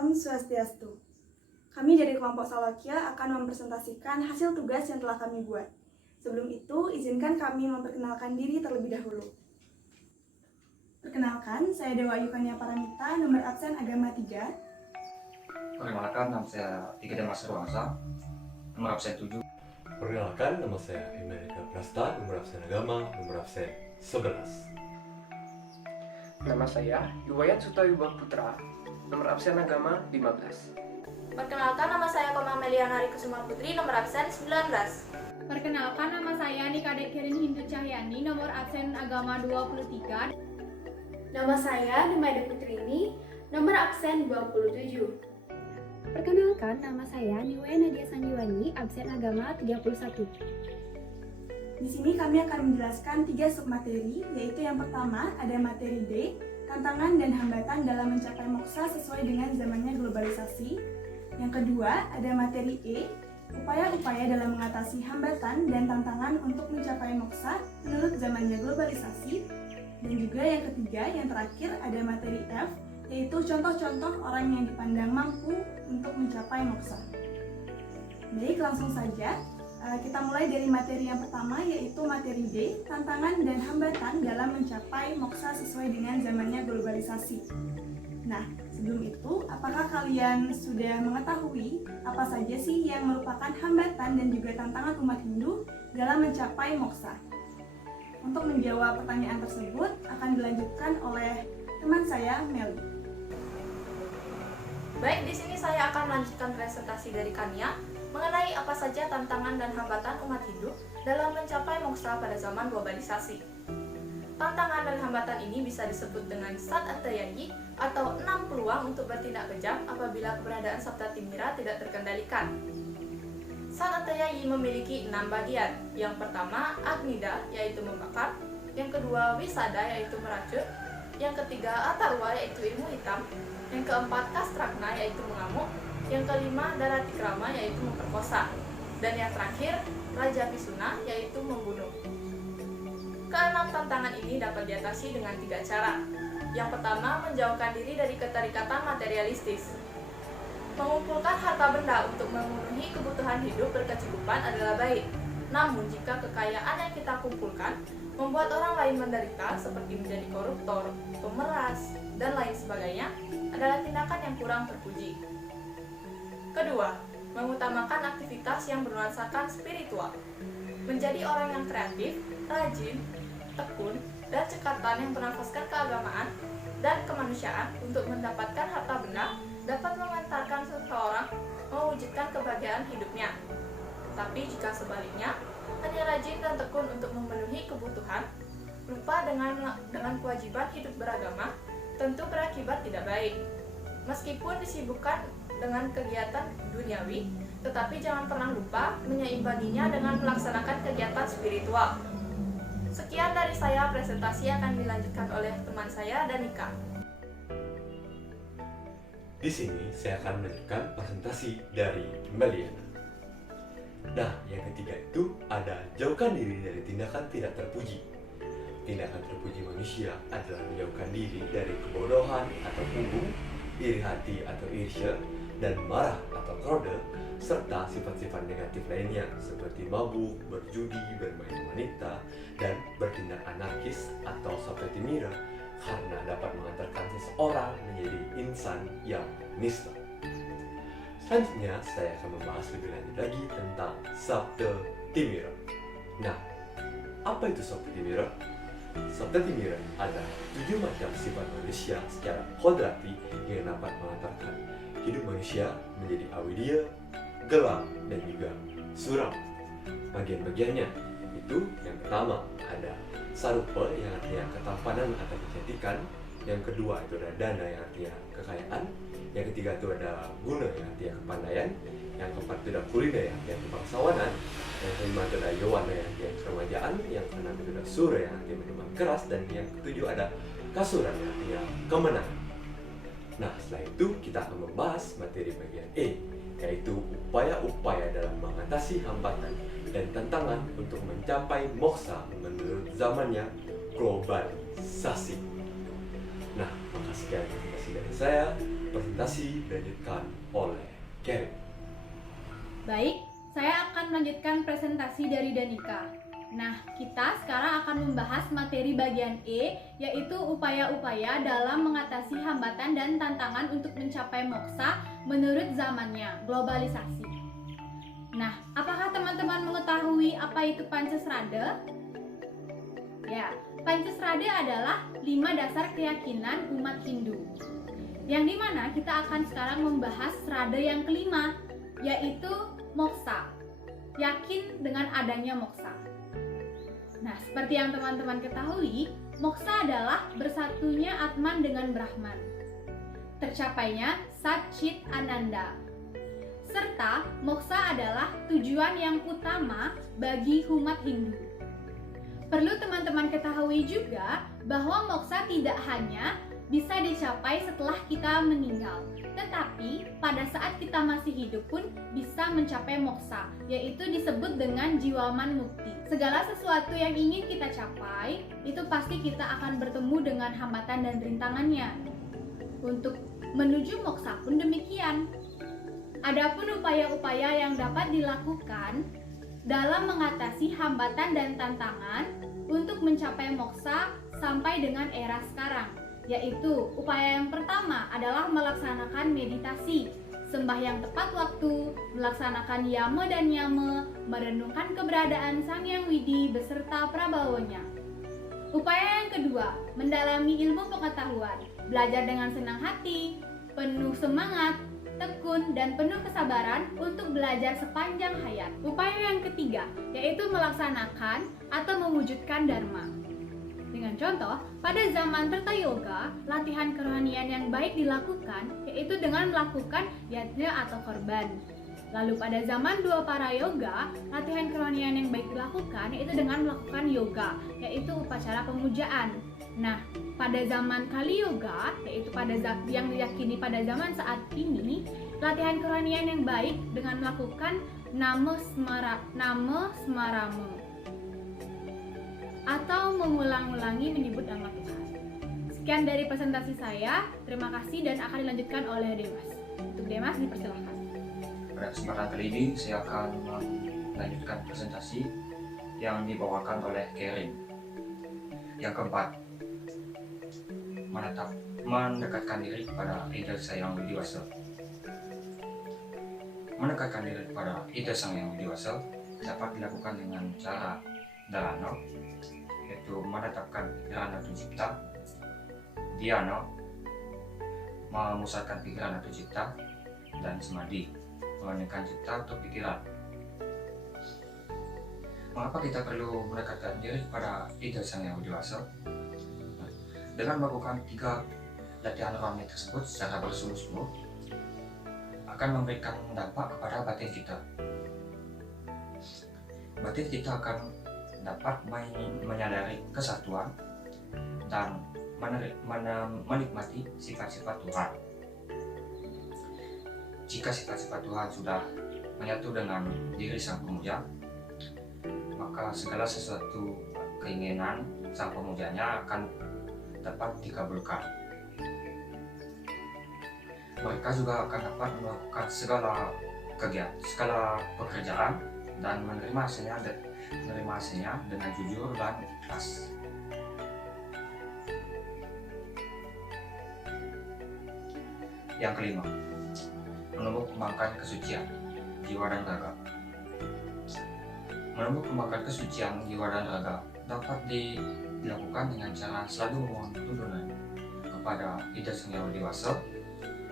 Om Swastiastu. Kami dari kelompok Salakia akan mempresentasikan hasil tugas yang telah kami buat. Sebelum itu, izinkan kami memperkenalkan diri terlebih dahulu. Perkenalkan, saya Dewa Yukania Paramita, nomor absen agama 3. Perkenalkan, nama saya Tika Damas Ruangsa, nomor absen 7. Perkenalkan, nama saya Emerika Prasta, nomor absen agama, nomor absen 11. Nama saya Yuwayan Sutayubah Putra, nomor absen agama 15. Perkenalkan, nama saya Koma Melianari Kusuma Putri, nomor absen 19. Perkenalkan, nama saya Nikadek Kirin Hindu Cahyani, nomor absen agama 23. Nama saya Nemaida Putrini, nomor absen 27. Perkenalkan, nama saya Niwaya Nadia Sanjiwani, absen agama 31. Di sini kami akan menjelaskan 3 submateri, yaitu yang pertama ada materi D, tantangan dan hambatan dalam mencapai moksa sesuai dengan zamannya globalisasi. Yang kedua ada materi E, upaya-upaya dalam mengatasi hambatan dan tantangan untuk mencapai moksa menurut zamannya globalisasi. Dan juga yang ketiga, yang terakhir ada materi F, yaitu contoh-contoh orang yang dipandang mampu untuk mencapai moksa. Baik, langsung saja. Kita mulai dari materi yang pertama, yaitu materi D, tantangan dan hambatan dalam mencapai moksa sesuai dengan zamannya globalisasi. Nah, sebelum itu, apakah kalian sudah mengetahui apa saja sih yang merupakan hambatan dan juga tantangan umat Hindu dalam mencapai moksa? Untuk menjawab pertanyaan tersebut akan dilanjutkan oleh teman saya, Meli. Baik, di sini saya akan melanjutkan presentasi dari Kania mengenai apa saja tantangan dan hambatan umat Hindu dalam mencapai moksa pada zaman globalisasi. Tantangan dan hambatan ini bisa disebut dengan Sat Atyayi atau 6 peluang untuk bertindak kejam apabila keberadaan Sabta Timira tidak terkendalikan. Sat Atyayi memiliki 6 bagian. Yang pertama, Agnida, yaitu membakar. Yang kedua, Wisada, yaitu meracun. Yang ketiga, Atarwa, yaitu ilmu hitam. Yang keempat, Kastrakna, yaitu mengamuk. Yang kelima, Daratikrama, yaitu memperkosa. Dan yang terakhir, Raja Pisuna, yaitu membunuh. Keenam tantangan ini dapat diatasi dengan 3 cara. Yang pertama, menjauhkan diri dari keterikatan materialistis. Mengumpulkan harta benda untuk memenuhi kebutuhan hidup berkecukupan adalah baik. Namun, jika kekayaan yang kita kumpulkan membuat orang lain menderita seperti menjadi koruptor, pemeras, dan lain sebagainya, adalah tindakan yang kurang terpuji. Kedua, mengutamakan aktivitas yang bernuansakan spiritual. Menjadi orang yang kreatif, rajin, tekun, dan cekatan yang bernafaskan keagamaan dan kemanusiaan untuk mendapatkan harta benda dapat mengantarkan seseorang mewujudkan kebahagiaan hidupnya. Tapi jika sebaliknya, hanya rajin dan tekun untuk memenuhi kebutuhan, lupa dengan kewajiban hidup beragama, tentu berakibat tidak baik. Meskipun disibukkan dengan kegiatan duniawi, tetapi jangan pernah lupa menyeimbanginya dengan melaksanakan kegiatan spiritual. Sekian dari saya, presentasi akan dilanjutkan oleh teman saya, Danika. Di sini saya akan melanjutkan presentasi dari Meliana. Nah, yang ketiga itu ada jauhkan diri dari tindakan tidak terpuji. Tindakan terpuji manusia adalah menjauhkan diri dari kebodohan atau punggung, iri hati atau irsya, dan marah atau kode, serta sifat-sifat negatif lainnya seperti mabuk, berjudi, bermain wanita, dan bertindak anarkis atau Sabta Timira karena dapat mengantarkan seseorang menjadi insan yang nista. Selanjutnya, saya akan membahas lebih lanjut lagi tentang Sabta Timira. Nah, apa itu Sabta Timira? Sabta Timira ada 7 macam sifat manusia secara kodrati yang dapat mengantarkan hidup manusia menjadi awidya, gelap, dan juga suram. Bagian-bagiannya itu yang pertama ada sarupa yang artinya ketampanan atau kecantikan. Yang kedua itu ada dana yang artinya kekayaan. Yang ketiga itu ada guna yang artinya kepandaian. Yang keempat itu ada kulina yang artinya kebangsawanan. Yang kelima itu ada yawana yang artinya keremajaan. Yang keenam itu ada sura yang artinya minuman keras. Dan yang ketujuh ada kasuran yang artinya kemenangan. Nah, setelah itu kita akan membahas materi bagian E, yaitu upaya-upaya dalam mengatasi hambatan dan tantangan untuk mencapai moksa menurut zamannya globalisasi. Nah, maka sekian presentasi dari saya. presentasi dilanjutkan oleh Karen. Baik, saya akan melanjutkan presentasi dari Danika. Nah, kita sekarang akan membahas materi bagian E, yaitu upaya-upaya dalam mengatasi hambatan dan tantangan untuk mencapai moksa menurut zamannya, globalisasi. Nah, apakah teman-teman mengetahui apa itu Pancasrada? Ya, Pancasrada adalah 5 dasar keyakinan umat Hindu. Yang dimana kita akan sekarang membahas serada yang kelima, yaitu moksa. Yakin dengan adanya moksa. Nah, seperti yang teman-teman ketahui, moksa adalah bersatunya Atman dengan Brahman. Tercapainya Sat Chit Ananda. Serta moksa adalah tujuan yang utama bagi umat Hindu. Perlu teman-teman ketahui juga bahwa moksa tidak hanya bisa dicapai setelah kita meninggal, tetapi pada saat kita masih hidup pun bisa mencapai moksa, yaitu disebut dengan jiwaman mukti. Segala sesuatu yang ingin kita capai, itu pasti kita akan bertemu dengan hambatan dan rintangannya. Untuk menuju moksa pun demikian. Adapun upaya-upaya yang dapat dilakukan dalam mengatasi hambatan dan tantangan untuk mencapai moksa sampai dengan era sekarang, yaitu upaya yang pertama adalah melaksanakan meditasi, sembahyang tepat waktu, melaksanakan yama dan nyama, merenungkan keberadaan Sang Hyang Widi beserta prabawonya. Upaya yang kedua, mendalami ilmu pengetahuan, belajar dengan senang hati, penuh semangat, tekun, dan penuh kesabaran untuk belajar sepanjang hayat. Upaya yang ketiga, yaitu melaksanakan atau mewujudkan dharma. Dengan contoh, pada zaman Treta Yoga, latihan kerohanian yang baik dilakukan, yaitu dengan melakukan yajna atau korban. Lalu pada zaman Dwapara Yoga, latihan kerohanian yang baik dilakukan, yaitu dengan melakukan yoga, yaitu upacara pemujaan. Nah, pada zaman Kali Yoga, yaitu yang diyakini pada zaman saat ini, latihan kerohanian yang baik dengan melakukan nama smarama atau mengulang-ulangi menyebut nama Tuhan. Sekian dari presentasi saya, terima kasih dan akan dilanjutkan oleh Demas. Untuk Demas dipersilakan. Pada kesempatan kali ini saya akan melanjutkan presentasi yang dibawakan oleh Karen. Yang keempat, mendekatkan diri pada ide Sang Yang Dewasa. Mendekatkan diri pada ide Sang Yang Dewasa dapat dilakukan dengan cara dharana, yaitu menetapkan pikiran atau cipta, dhyana, memusatkan pikiran atau cipta, dan samadhi, mengeningkan cipta atau pikiran. Mengapa kita perlu mendekatkan diri pada ide Sang Yang Dewasa? Dengan melakukan 3 latihan rohani tersebut secara bersungguh-sungguh akan memberikan dampak kepada batin kita. Batin kita akan dapat menyadari kesatuan dan menikmati sifat-sifat Tuhan. Jika sifat-sifat Tuhan sudah menyatu dengan diri Sang Pemuja, maka segala sesuatu keinginan Sang Pemujanya akan dapat dikabulkan. Mereka juga akan dapat melakukan segala pekerjaan dan menerima hasilnya dengan jujur dan ikhlas. Yang kelima, menumbuh kembangkan kesucian jiwa dan raga. Menumbuh kembangkan kesucian jiwa dan raga dapat dilakukan dengan cara selalu memohon tuntunan kepada ide Sang Yang Dewasa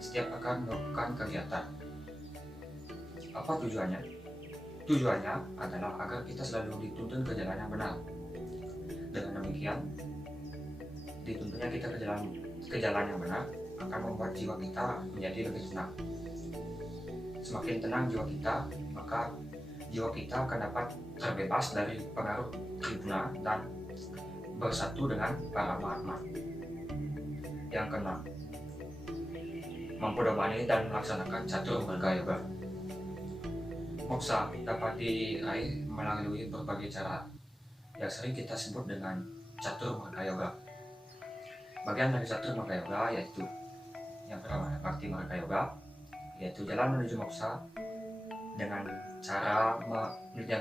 setiap akan melakukan kegiatan. Apa tujuannya? Tujuannya adalah agar kita selalu dituntun ke jalan yang benar. Dengan demikian, dituntunnya kita ke jalan yang benar akan membuat jiwa kita menjadi lebih tenang. Semakin tenang jiwa kita, maka jiwa kita akan dapat terbebas dari pengaruh tribuna dan bersatu dengan para Mahatma. Yang keenam, memperdomani dan melaksanakan catur marga yoga. Moksa dapat diraih melalui berbagai cara yang sering kita sebut dengan catur marga yoga. Bagian dari catur marga yoga yaitu Yang pertama, bakti marga yoga, yaitu jalan menuju moksa dengan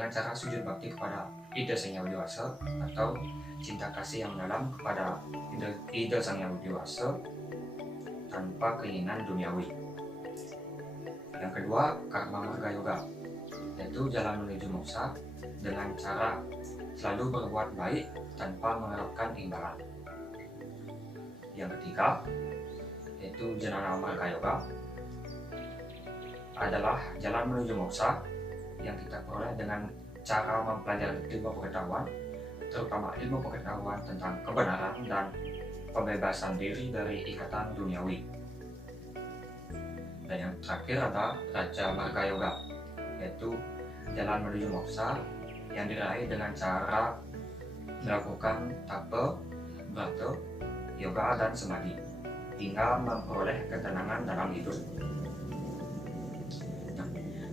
cara sujud bakti kepada ide Sang Yang Widi Wasa atau cinta kasih yang mendalam kepada ide Sang Yang Widi Wasa tanpa keinginan duniawi. Yang kedua, karma marga yoga, yaitu jalan menuju moksa dengan cara selalu berbuat baik tanpa mengharapkan imbalan. Yang ketiga, yaitu Jnana marga yoga, adalah jalan menuju moksa yang kita peroleh dengan cara mempelajari ilmu pengetahuan, terutama ilmu pengetahuan tentang kebenaran dan pembebasan diri dari ikatan duniawi. Dan yang terakhir ada Raja Marga Yoga, yaitu jalan menuju moksa yang diraih dengan cara melakukan tapa, brata, yoga, dan samadhi hingga memperoleh ketenangan dalam hidup.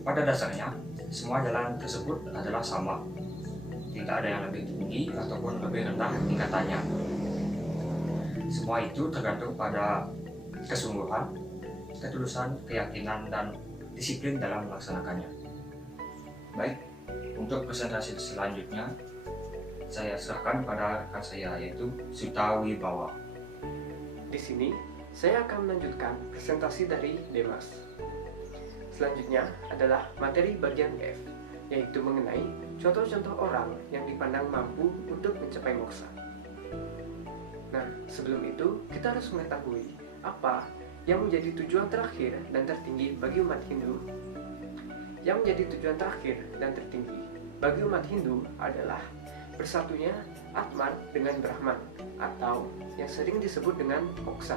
Pada dasarnya, semua jalan tersebut adalah sama. Tidak ada yang lebih tinggi ataupun lebih rendah tingkatannya. Semua itu tergantung pada kesungguhan, ketulusan, keyakinan, dan disiplin dalam melaksanakannya. Baik, untuk presentasi selanjutnya, saya serahkan pada rekan saya, yaitu Suta Wibawa. Di sini, saya akan melanjutkan presentasi dari Demas. Selanjutnya adalah materi bagian F, yaitu mengenai contoh-contoh orang yang dipandang mampu untuk mencapai moksa. Nah, sebelum itu kita harus mengetahui apa yang menjadi tujuan terakhir dan tertinggi bagi umat Hindu. Yang menjadi tujuan terakhir dan tertinggi bagi umat Hindu adalah bersatunya Atman dengan Brahman, atau yang sering disebut dengan moksa.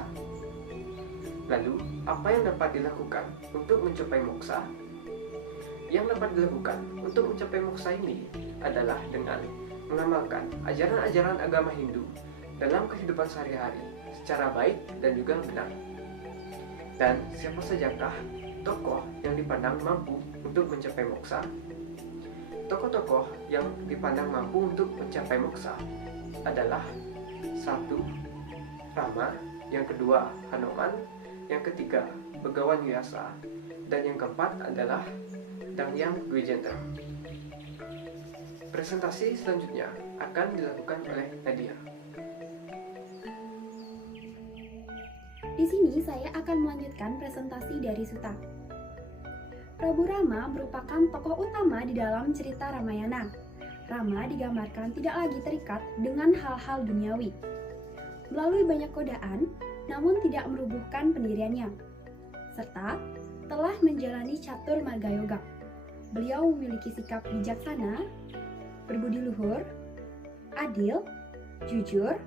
Lalu, apa yang dapat dilakukan untuk mencapai moksa? Yang dapat dilakukan untuk mencapai moksa ini adalah dengan mengamalkan ajaran-ajaran agama Hindu dalam kehidupan sehari-hari secara baik dan juga benar. Dan siapa sajakah tokoh yang dipandang mampu untuk mencapai moksa? Tokoh-tokoh yang dipandang mampu untuk mencapai moksa adalah 1. Rama, yang kedua Hanuman, yang ketiga Begawan Vyasa, dan yang keempat adalah Dangyang Dwijendra. Presentasi selanjutnya akan dilakukan oleh Nadia. Di sini saya akan melanjutkan presentasi dari Suta. Prabu Rama merupakan tokoh utama di dalam cerita Ramayana. Rama digambarkan tidak lagi terikat dengan hal-hal duniawi. Melalui banyak godaan, namun tidak merubuhkan pendiriannya, serta telah menjalani catur marga yoga. Beliau memiliki sikap bijaksana, berbudi luhur, adil, jujur,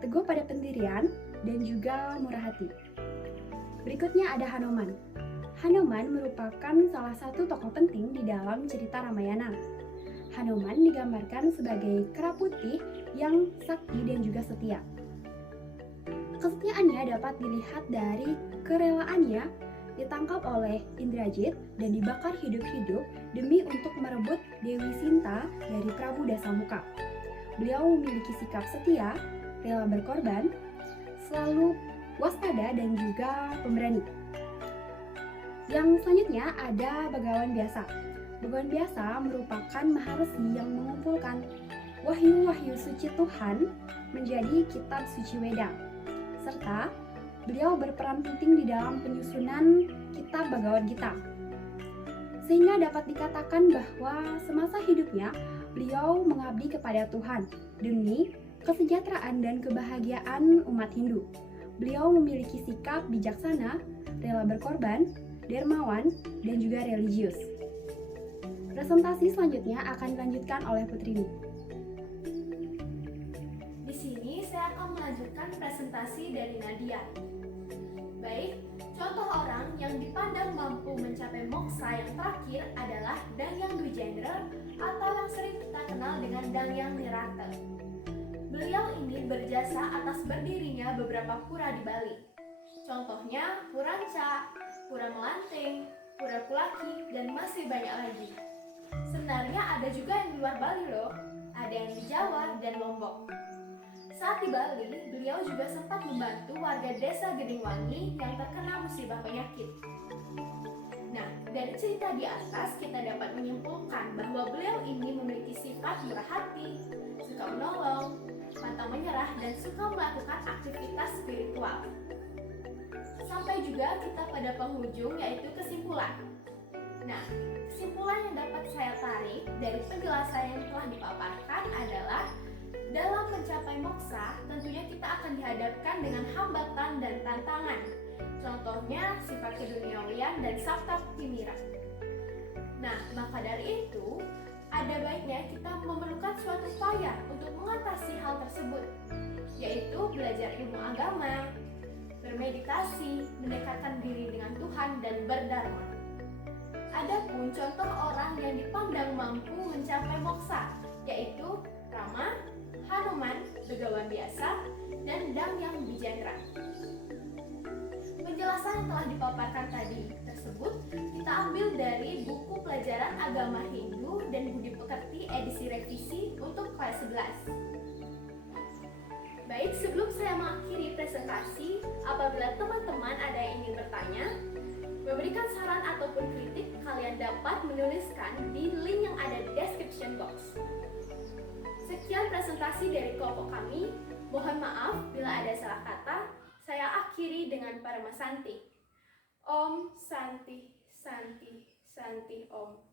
teguh pada pendirian, dan juga murah hati. Berikutnya ada Hanuman. Hanuman merupakan salah satu tokoh penting di dalam cerita Ramayana. Hanuman digambarkan sebagai kera putih yang sakti dan juga setia. Kesetiaannya dapat dilihat dari kerelaannya ditangkap oleh Indrajit dan dibakar hidup-hidup demi untuk merebut Dewi Sinta dari Prabu Dasamuka. Beliau memiliki sikap setia, rela berkorban, selalu waspada dan juga pemberani. Yang selanjutnya ada Begawan Vyasa. Begawan Vyasa merupakan maharesi yang mengumpulkan wahyu-wahyu suci Tuhan menjadi kitab suci Weda, serta beliau berperan penting di dalam penyusunan kitab Bhagavad Gita. Sehingga dapat dikatakan bahwa semasa hidupnya beliau mengabdi kepada Tuhan demi kesejahteraan dan kebahagiaan umat Hindu. Beliau memiliki sikap bijaksana, rela berkorban, dermawan, dan juga religius. Presentasi selanjutnya akan dilanjutkan oleh Putrini. Di sini saya akan melanjutkan presentasi dari Nadia. Baik, contoh orang yang dipandang mampu mencapai moksa yang terakhir adalah Dangyang Dwijendra atau yang sering kita kenal dengan Dangyang Nirata. Beliau ini berjasa atas berdirinya beberapa pura di Bali. Contohnya Pura Nca, Pura Melanting, Pura Kulaki, dan masih banyak lagi. Sebenarnya ada juga yang di luar Bali loh, ada yang di Jawa dan Lombok. Saat di Bali, beliau juga sempat membantu warga desa Gedingwangi yang terkena musibah penyakit. Nah, dari cerita di atas kita dapat menyimpulkan bahwa beliau ini memiliki sifat murah hati, suka menolong, pantang menyerah, dan suka melakukan aktivitas spiritual. Sampai juga kita pada penghujung, yaitu kesimpulan. Nah, kesimpulan yang dapat saya tarik dari penjelasan yang telah dipaparkan adalah dalam mencapai moksa, tentunya kita akan dihadapkan dengan hambatan dan tantangan. Contohnya sifat keduniawian dan sakta timira. Nah, maka dari itu, ada baiknya kita memerlukan suatu upaya untuk mengatasi hal tersebut, yaitu belajar ilmu agama, bermeditasi, mendekatkan diri dengan Tuhan, dan berdharma. Adapun contoh orang yang dipandang mampu mencapai moksa, yaitu Rama, Hanuman, Begawan Biasa, dan Dangyang Wijendra. Penjelasan yang telah dipaparkan tadi tersebut kita ambil dari buku pelajaran agama Hindu dan Budi Pekerti edisi revisi untuk kelas 11. Baik, sebelum saya mengakhiri presentasi, apabila teman-teman ada yang ingin bertanya, memberikan saran ataupun kritik, kalian dapat menuliskan di link yang ada di description box. Sekian presentasi dari kelompok kami. Mohon maaf bila ada salah kata. Saya akhiri dengan Paramasanti. Om Santi Santi Santi Om.